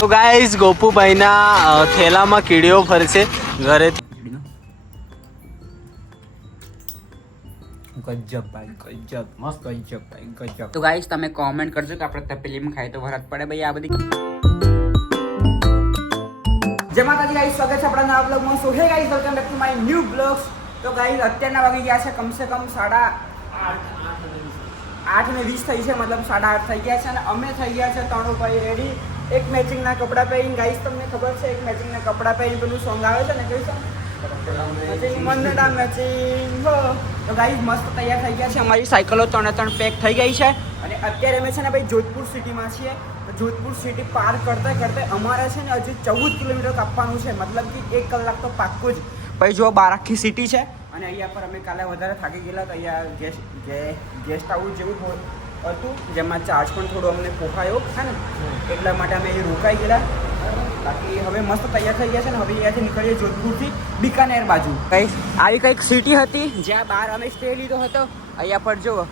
તો ગાઈઝ ગોપુભાઈના થેલામાં કીડીઓ ફરશે ઘરેથી. ગજબ ભાઈ ગજબ, મસ્ત ગજબ ભાઈ ગજબ. તો ગાઈસ તમે કોમેન્ટ કરજો કે આપણે તપેલીમાં ખાઈ તો વરત પડે ભાઈ આ બધી. જય માતાજી ગાઈસ, સ્વાગત છે આપણા નવા બ્લોગમાં. So hey guys, welcome back to my new blogs. તો ગાઈસ અત્યારના વાગી ગયા છે કમસે કમ 8:20 થઈ છે, મતલબ 8:30 થઈ ગયા છે અને અમે થઈ ગયા છે ત્રણો ભાઈ રેડી. એક મેચિંગના કપડાં પહેરીને. ગાઈસ તમને ખબર છે એક મેચિંગના કપડાં પહેરીને પેલું સોંગ આવે છે ને, કયું સોંગ? મંડળા મેચિંગ. તો ગાઈસ મસ્ત તૈયાર થઈ ગયા છે. અમારી સાયકલો 3 પેક થઈ ગઈ છે અને અત્યારે અમે છે ને ભાઈ જોધપુર સિટીમાં છીએ. તો જોધપુર સિટી પાર કરતા કરતા અમારે છે ને હજુ 14 કિલોમીટર કાપવાનું છે, મતલબ કે 1 કલાક તો પાક્કું જ. ભાઈ જો બાર આખી સિટી છે અને અહીંયા પર અમે કાલે વધારે થાકી ગયેલા તો અહીંયા ગેસ્ટ હાઉસ જેવું હતું, જેમાં ચાર્જ પણ થોડો અમને પોખાયો છે ને, એટલા માટે અમે અહીં રોકાઈ ગયેલા. બાકી હવે મસ્ત તૈયાર થઈ ગયા છે ને હવે અહીંયાથી નીકળીએ જોધપુરથી બિકાનેર બાજુ. કંઈ આવી કંઈક સિટી હતી જ્યાં બહાર અમે સ્ટે લીધો હતો. અહીંયા પર જુઓ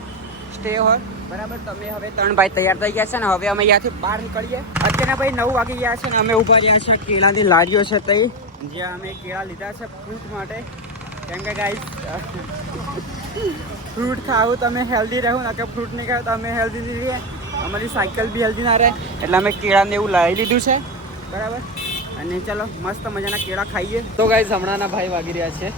સ્ટે હોય બરાબર. તો અમે હવે 3 ભાઈ તૈયાર થઈ ગયા છે ને હવે અમે અહીંયાથી બહાર નીકળીએ. અત્યારના ભાઈ 9 વાગી ગયા છે ને અમે ઊભા રહ્યા છે કેળાની લારીઓ છે તઈ, જ્યાં અમે કેળા લીધા છે ફ્રૂટ માટે. કેમ કે ગાઈસ ફ્રૂટ ખાવું તમે હેલ્ધી રહો, ના કે ફ્રૂટ નહીં ખાવ તો અમે હેલ્ધી નહીં રહીએ, અમારી સાયકલ બી હેલ્ધી ના રહે, એટલે અમે કેળાને એવું લાવી લીધું છે બરાબર. અને ચાલો મસ્ત મજાના કેળા ખાઈએ. તો ગાઈઝ હમણાંના ભાઈ વાગી રહ્યા છે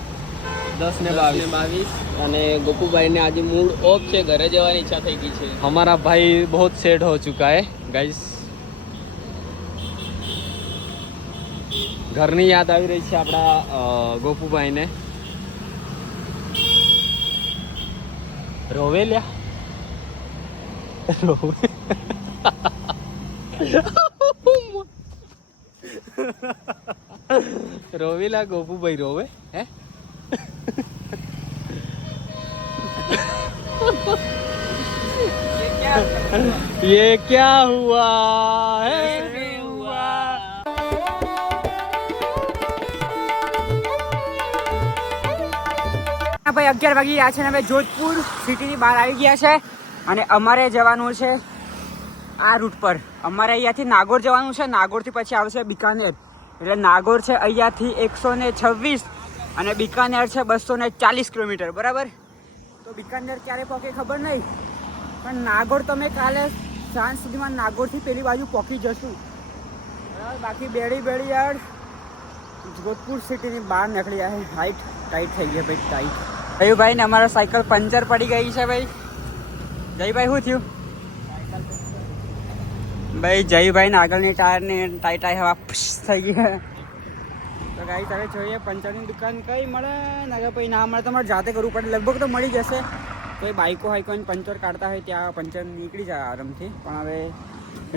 10:22 અને ગોપુભાઈ ને આજે મૂડ ઓફ છે, ઘરે જવાની ઈચ્છા થઈ ગઈ છે. हमारा भाई बहुत सैड हो चुका है गाइस. ઘરની યાદ આવી રહી છે આપણા ગોપુભાઈ ને. રોવેલ્યા રોવે રોવેલા ગોપુભાઈ રોવે હે. ये क्या हुआ है ભાઈ 11 વાગી ગયા છે ને અમે જોધપુર સિટીની બહાર આવી ગયા છે અને અમારે જવાનું છે આ રૂટ પર. અમારે અહીંયાથી નાગોર જવાનું છે, નાગોરથી પછી આવશે બિકાનેર. એટલે નાગોર છે અહીંયાથી 126 અને બિકાનેર છે 240 કિલોમીટર બરાબર. તો બિકાનેર ક્યારે પહોંચે ખબર નહીં, પણ નાગોર તમે કાલે સાંજ સુધીમાં નાગોરથી પેલી બાજુ પહોંચી જશું બરાબર. બાકી બેડી યાર જોધપુર સિટીની બહાર નીકળી જાય. હાઈટ ટાઈટ થઈ ગયા ભાઈ, ટાઈટ. જયભાઈ ને અમારા સાયકલ પંચર પડી ગઈ છે ભાઈ. જયભાઈ શું થયું ભાઈ? જયભાઈ ને આગળની ટાયરની ટાઈટ હવા થઈ ગઈ. તો ગાઈ તારે જોઈએ પંચરની દુકાન કઈ મળે ને પછી ના મળે તમારે જાતે કરવું પડે. લગભગ તો મળી જશે. કોઈ બાઈકો હોય કોઈ પંચર કાઢતા હોય ત્યાં પંચર નીકળી જાય આરામથી. પણ હવે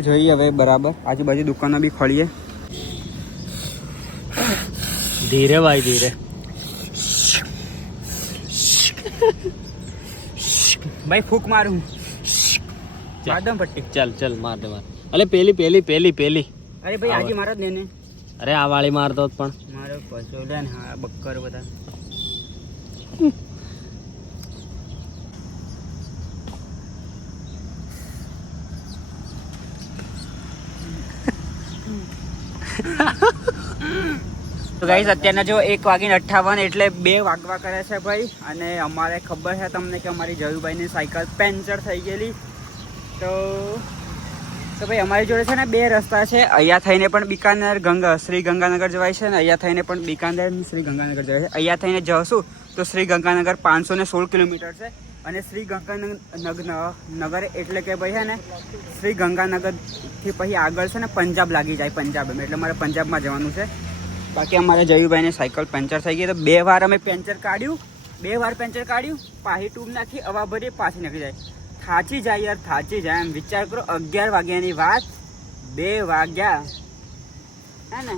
જોઈએ હવે બરાબર આજુબાજુ દુકાનો બી ખોલીએ. ધીરે ભાઈ ધીરે. ભાઈ ફૂક મારું માદમ પટ્ટી. ચલ ચલ માર દે માર. અલે પેલી પેલી પેલી પેલી. અરે ભાઈ આજે મારો જ ને. અરે આ વાળી મારતો પણ મારો પશો લે ને. હા બક્કર બધા. તો ગાઈસ અત્યારના જો 1:58 એટલે 2 વાગવા કરે છે ભાઈ. અને અમારે ખબર છે તમને કે અમારી જયુભાઈની સાયકલ પેન્ચર થઈ ગયેલી. તો ભાઈ અમારી જોડે છે ને 2 રસ્તા છે. અહીંયા થઈને પણ બિકાનેર શ્રી ગંગાનગર જવાય છે ને અહીંયા થઈને પણ બિકાનેર શ્રી ગંગાનગર જવાય છે. અહીંયા થઈને જશું તો શ્રી ગંગાનગર 516 કિલોમીટર છે અને શ્રી ગંગાનગર એટલે કે ભાઈ છે ને શ્રી ગંગાનગરથી પછી આગળ છે ને પંજાબ લાગી જાય, પંજાબ. એટલે મારે પંજાબમાં જવાનું છે. બાકી અમારે જયુભાઈને સાયકલ પંચર થઈ ગઈ તો 2 વાર અમે પેન્ચર કાઢ્યું, પાછી ટ્યુબ નાખી હવા ભરી પાછી નીકળી જાય. થાચી જાય યાર, થાચી જાય. એમ વિચાર કરો 11 વાગ્યાની વાત 2 વાગ્યા હે ને.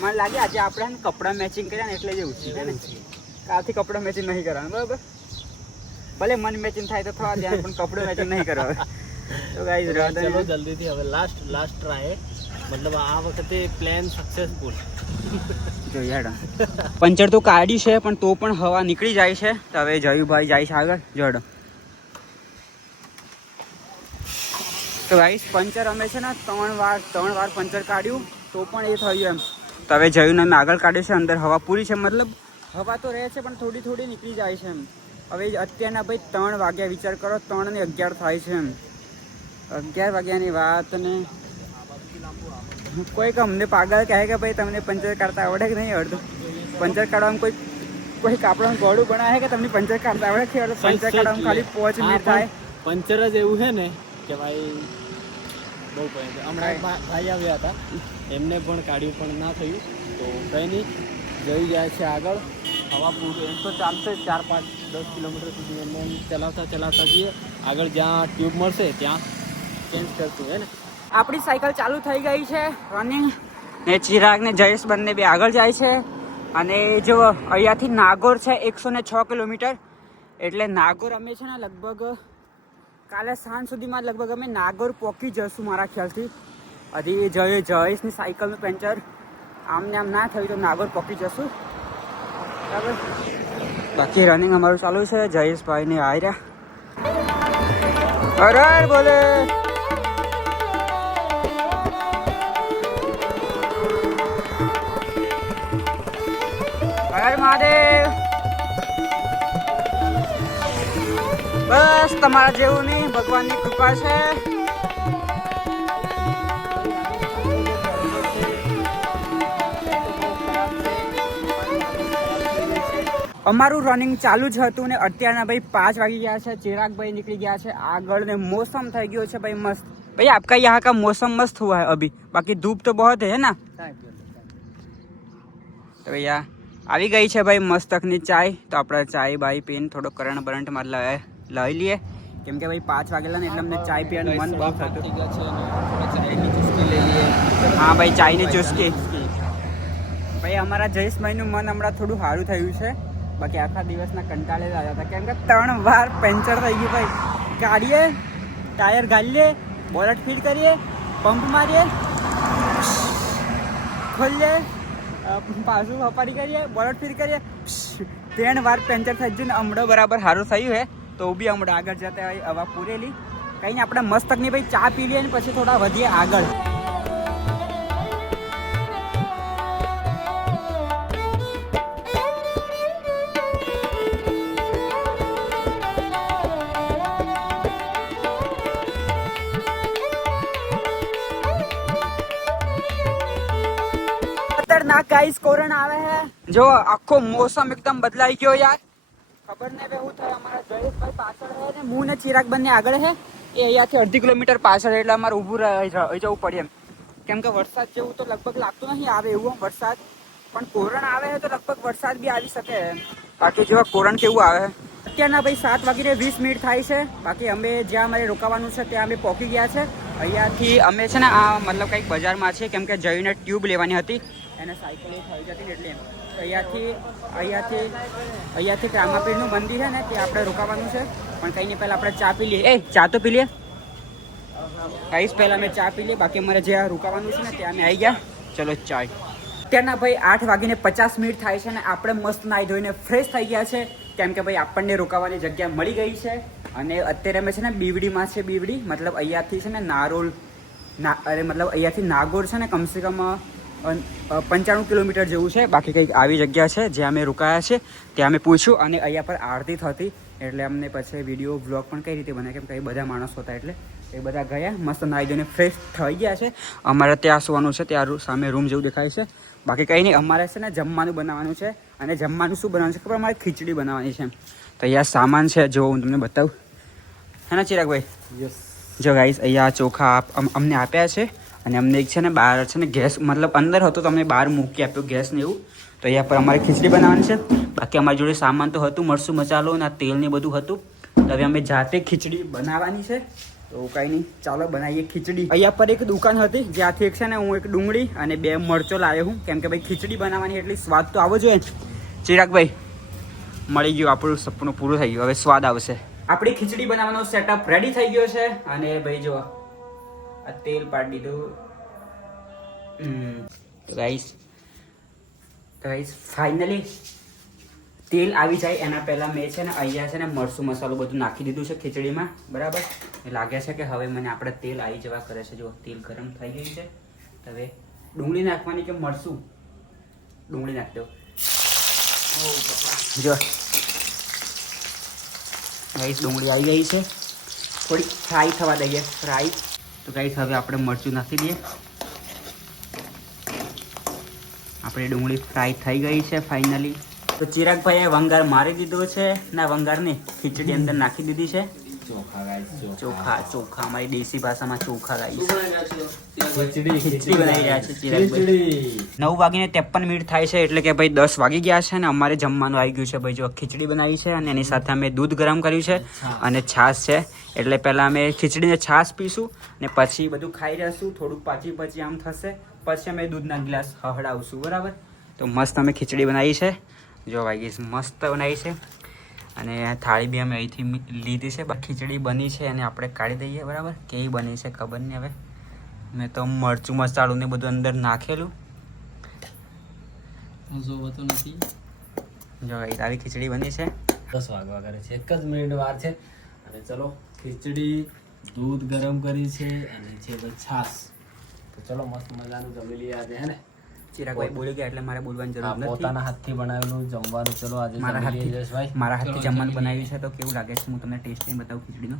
મને લાગે આજે આપણે કપડાં મેચિંગ કર્યા ને એટલે જ એવું છે ને. કાલથી કપડાં મેચિંગ નહીં કરવાનું બરાબર. ભલે મન મેચિંગ થાય તો થવા દે પણ કપડું મેચિંગ નહીં કરવા. તો ગાઈસ ચલો જલ્દીથી હવે લાસ્ટ ટ્રાય. મતલબ આ વખતે પ્લાન સક્સેસફુલ. જોઈએ પંચર તો કાઢ્યું છે પણ તો પણ હવા નીકળી જાય છે. તો હવે જયુભાઈ જાય છે આગળ જોડો. તો તો ગાઈસ પંચર અમે છે ને 3 વાર પંચર કાઢ્યું તો પણ એ થયું એમ. તો હવે જયું અમે આગળ કાઢ્યું છે, અંદર હવા પૂરી છે, મતલબ હવા તો રહે છે પણ થોડી થોડી નીકળી જાય છે એમ. હવે અત્યારના ભાઈ 3 વાગ્યા, વિચાર કરો 3 ને 11 થાય છે એમ. 11 વાગ્યાની વાત ને કોઈક અમને પાગલ કહે કે ભાઈ તમને પંચર કાઢતા આવડે કે નહીં આવડતું. પંચર કાઢવામાં કોઈ કાપડાનું ગોળું બનાવે કે તમને પંચર કાઢતા આવડે કે પંચર કાઢવામાં ખાલી 5 મિનિટ થાય. પંચર જ એવું છે ને કે ભાઈ બહુ પંચર. હમણાં ભાઈ આવ્યા હતા, એમને પણ કાઢ્યું પણ ના થયું. તો કંઈ નહીં, જઈ ગયા છે આગળ. હવા પૂરું એમ તો ચાલશે 4-5-10 કિલોમીટર સુધી એમને એમ ચલાવતા જઈએ. આગળ જ્યાં ટ્યુબ મળશે ત્યાં ચેન્જ કરશું હે ને. આપણી સાયકલ ચાલુ થઈ ગઈ છે રનિંગ ને ચિરાગ ને જયેશ બંને બે આગળ જાય છે. અને જો અહીંયાથી નાગોર છે 106 કિલોમીટર. એટલે નાગોર અમે છે ને લગભગ કાલે સાંજ સુધીમાં લગભગ અમે નાગોર પહોંચી જશું મારા ખ્યાલથી. હજી જયેશની સાયકલનું પંચર આમને આમ ના થયું તો નાગોર પહોંચી જશું. બરાબર, બાકી રનિંગ અમારું ચાલુ છે. જયેશભાઈને આવ્યા અરે બોલે હર મહાદેવ. બસ તમારા જેવું નહીં, ભગવાનની કૃપા છે. અમારું રનિંગ ચાલુ જ હતું ને અત્યારના ભાઈ 5 વાગી ગયા છે. ચિરાગભાઈ નીકળી ગયા છે આગળ ને મોસમ થઈ ગયો છે ભાઈ મસ્ત. भाई आपका यहाँ का मौसम मस्त हुआ है अभी, बाकी धूप तो बहुत है ना. તો ભૈયા આવી ગઈ છે ભાઈ મસ્તકની ચાય. તો આપણે ચાય બાય પીને થોડો કરંટ માં લઈ લઈએ, કેમ કે ભાઈ 5 વાગેલા ને એટલે અમને ચાય પીવાનું મન બહુ થતું. હા ભાઈ ચાયની ચુસ્કી. ભાઈ અમારા જયેશભાઈનું મન હમણાં થોડું સારું થયું છે, બાકી આખા દિવસના કંટાળેલા હતા કેમ કે 3 વાર પંચર થઈ ગયું ભાઈ. કાઢીએ, ટાયર ગાળીએ, બોલટ ફીટ કરીએ, પંપ મારીએ, ખોલીએ, પાછું હપાડી કરીએ, બોલટ ફીટ કરીએ. 3 વાર પંચર થઈ ગયું ને હમણાં બરાબર સારું થયું હે. તો બી હમણાં આગળ જતા હોય હવા પૂરેલી. કંઈ નહીં, આપણે મસ્તકની ભાઈ ચા પી લઈએ ને પછી થોડા વધીએ આગળ. खतरनाक गाइस कोरोना આવે है. જો આખો મોસમ એકદમ બદલાઈ ગયો યાર. ખબર નહીં હવે શું થાય. અમારા જયેશભાઈ પાછળ છે ને હું ને ચિરાગ બંને આગળ છે. એ અહીંયાથી 2.5 કિલોમીટર પાછળ, એટલે અમારે ઊભું જવું પડે એમ. કેમ કે વરસાદ જેવું તો લગભગ લાગતું નહીં આવે એવું વરસાદ, પણ કોરણ આવે છે તો લગભગ વરસાદ બી આવી શકે. બાકી જો કોરણ કેવું આવે. અત્યારના ભાઈ 7:20 થાય છે. બાકી અમે જ્યાં અમારે રોકાવાનું છે ત્યાં અમે પહોંચી ગયા છે. અહીંયાથી અમે છે ને આ મતલબ કંઈક બજારમાં છે, કેમ કે જઈને ટ્યુબ લેવાની હતી, એને સાયકલ થઈ જતી એટલે એમ. તો અહીંયાથી રામાપીરનું મંદિર છે ને ત્યાં આપણે રોકાવાનું છે. પણ કંઈ નહીં, પહેલાં આપણે ચા પી લઈએ. ચા તો પી લઈએ ગાઈસ, પહેલાં અમે ચા પી લઈએ. બાકી અમારે જ્યાં રોકાવાનું છે ને ત્યાં અમે આવી ગયા. ચલો ચાય. અત્યારના ભાઈ 8:50 થાય છે ને આપણે મસ્ત નાહી ધોઈને ફ્રેશ થઈ ગયા છે, કેમ કે ભાઈ આપણને રોકાવાની જગ્યા મળી ગઈ છે. અને અત્યારે અમે છે ને બીવડીમાં છે. બીવડી મતલબ અહીંયાથી છે ને મતલબ અહીંયાથી નાગોર છે ને કમસે કમ 95 કિલોમીટર જેવું છે. બાકી કંઈક આવી જગ્યા છે જ્યાં અમે રોકાયા છે. ત્યાં અમે પૂછ્યું અને અહીંયા પર આરતી થતી, એટલે અમને પછી વિડીયો બ્લોગ પણ કઈ રીતે બનાવે, કેમ કે બધા માણસો હતા એટલે એ બધા ગયા. મસ્ત નાહી ધોઈને ફ્રેશ થઈ ગયા છે. અમારે ત્યાં સુવાનું છે, ત્યાં સામે રૂમ જેવું દેખાય છે. બાકી કંઈ નહીં, અમારે છે ને જમવાનું બનાવવાનું છે. અને જમવાનું શું બનાવવાનું છે ખબર? અમારે ખીચડી બનાવવાની છે. તો અહીંયા સામાન છે, જો હું તમને બતાવું. હે ને ચિરાગભાઈ? યસ. જો ગાઈસ અહીંયા ચોખા અમને આપ્યા છે. અને અમને એક છે ને બહાર છે ને ગેસ, મતલબ અંદર હતો તો અમને બહાર મૂકી આપ્યો ગેસ ને એવું. તો અહીંયા પર અમારે ખીચડી બનાવવાની છે. બાકી અમારી જોડે સામાન તો હતું, મરચું મસાલો ને તેલ ને બધું હતું. તો હવે અમે જાતે ખીચડી બનાવવાની છે. તો કંઈ નહીં, ચાલો બનાવીએ ખીચડી. અહીંયા પર એક દુકાન હતી જ્યાંથી એક છે ને હું એક ડુંગળી અને 2 મરચો લાવ્યો હું, કેમ કે ભાઈ ખીચડી બનાવવાની એટલી સ્વાદ તો આવવો જોઈએ. ચિરાગભાઈ મળી ગયું, આપણું સપનું પૂરું થઈ ગયું. હવે સ્વાદ આવશે. આપણી ખીચડી બનાવવાનો સેટઅપ રેડી થઈ ગયો છે. અને ભાઈ જો આ તેલ પાડી દીધું. ગાઈસ ફાઇનલી તેલ આવી જાય એના પહેલાં મેં છે ને અહીંયા છે ને મરચું મસાલો બધું નાખી દીધું છે ખીચડીમાં, બરાબર. એ લાગે છે કે હવે મને આપણે તેલ આવી જવા કરે છે. જો તેલ ગરમ થઈ ગયું છે. હવે ડુંગળી નાખવાની કે મરચું? ડુંગળી નાખી દો. જો ગાઈસ ડુંગળી આવી ગઈ છે, થોડી ફ્રાય થવા દઈએ. ફ્રાય તો ગાઈસ હવે આપણે મરચું નાખી દઈએ. આપણી ડુંગળી ફ્રાય થઈ ગઈ છે ફાઇનલી. તો ચિરાગભાઈએ વંગાર મારી દીધો છે. ના વંગાર નહીં, ખીચડી અંદર નાખી દીધી છે. ચોખા ચોખા અમારી દેશી ભાષામાં ચોખા ગાઈસ. ખીચડી બનાવી રહ્યા છે ચિરાગભાઈ. 9:53 થાય છે એટલે કે ભાઈ 10 વાગી ગયા છે ને અમારે જમવાનું આવી ગયું છે ભાઈ. જો ખીચડી બનાવી છે અને એની સાથે અમે દૂધ ગરમ કર્યું છે અને છાશ છે. એટલે પહેલાં અમે ખીચડીને છાશ પીશું ને પછી બધું ખાઈ રહેશું. થોડુંક પાછી આમ થશે પછી અમે દૂધના ગ્લાસ હળાવશું, બરાબર. તો મસ્ત અમે ખીચડી બનાવી છે. જો ભાઈ મસ્ત બનાવી છે અને થાળી બી અમે અહીંથી લીધી છે. ખીચડી બની છે અને આપણે કાઢી દઈએ, બરાબર. કેવી બની છે ખબર નહીં હવે. મેં તો મરચું મસાલું ને બધું અંદર નાખેલું. જોવો તો નથી. જો આવી ખીચડી બની છે. 10 વાગવા કરે છે, 1 જ મિનિટ વાર છે. અને ચલો ખીચડી દૂધ ગરમ કરી છે અને છે ભાઈ છાશ. તો ચલો મસ્ત મજાનું જમી લઈએ આજે, હે ને. ચિરાગભાઈ બોલી ગયા એટલે મારે બોલવાની જરૂર નથી. પોતાના હાથથી બનાવેલું જમવાનું ચલો આજે મારા જમી લઈએ હાથથી જયેશભાઈ. મારા હાથથી જમવાનું બનાવ્યું છે તો કેવું લાગે છે હું તમને ટેસ્ટ કરીને બતાવું ખીચડીનો.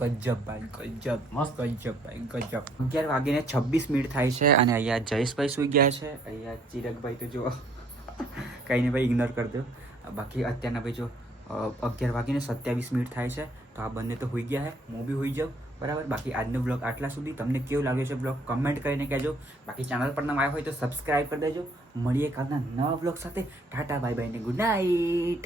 ગજબ ભાઈ ગજબ, મસ્ત ગજબ ભાઈ ગજબ. 11:26 થાય છે અને અહીંયા જયેશભાઈ સુઈ ગયા છે. અહીંયા ચિરાગભાઈ તો જો કંઈ નહીં ભાઈ, ઇગ્નોર કરી દો. બાકી અત્યારના ભાઈ જો 11:27 થાય છે તો આ બંને તો હોઈ ગયા છે. હું બી હોઈ જાઉં, બરાબર. બાકી આજનો બ્લોગ આટલા સુધી. તમને કેવું લાગ્યો છે બ્લોગ કમેન્ટ કરીને કહેજો. બાકી ચેનલ પર નવા હોય તો સબસ્ક્રાઈબ કરી દેજો. મળીએ કાલના નવા બ્લોગ સાથે. ટાટા બાય બાય ને ગુડ નાઇટ.